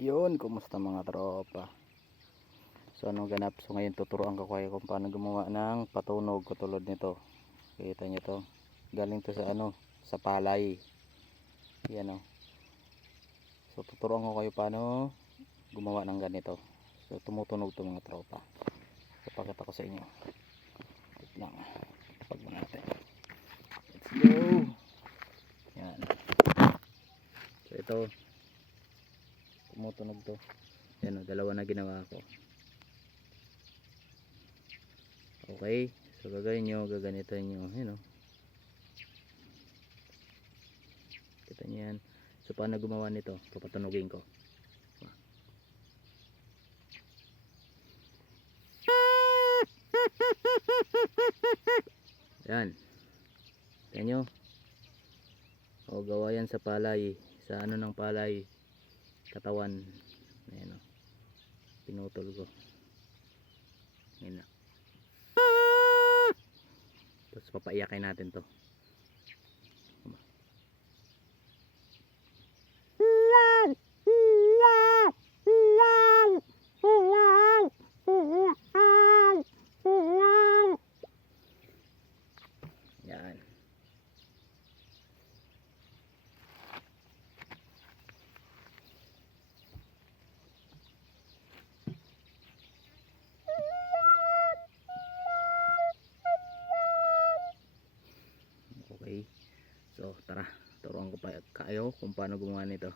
Yun, kumusta mga tropa? So anong ganap? So ngayon tuturuan ko kayo kung paano gumawa ng patunog katulad nito. Kita nyo to. Galing to sa sa palay. Yan o. So tuturuan ko kayo paano gumawa ng ganito. So tumutunog to mga tropa. So pakita ko sa inyo. Wait lang. Pag natin. Let's go. Yan. So ito. Tumutunog to. Yan o, dalawa na ginawa ko. Okay, so gagawin nyo, gaganitan nyo, yun o. Kita nyo yan. So paano gumawa nito? Papatunogin ko. Yan. Kita nyo. O, gawa yan sa palay. Sa ng palay. Katawan. Ayan o. Pinutol ko. Ayan o. Tapos papaiyakin natin to. Yan. Okay. So tara, turuan ko pa kayo kung paano gumawa nito.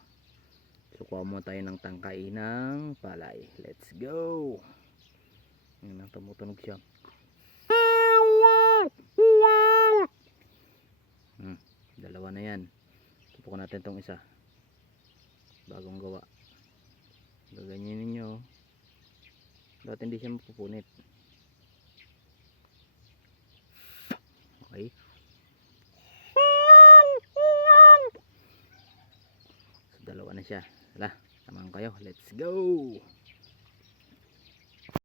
So kuha mo tayo ng tangkay ng palay. Let's go. Yan, tumutunog siya. Dalawa na yan. Tupukan natin tong isa. Bagong gawa. Gaganyanin nyo. Dati hindi siya mapupunit. Okay. So dalawa na siya. Hala, samahan kayo. Let's go.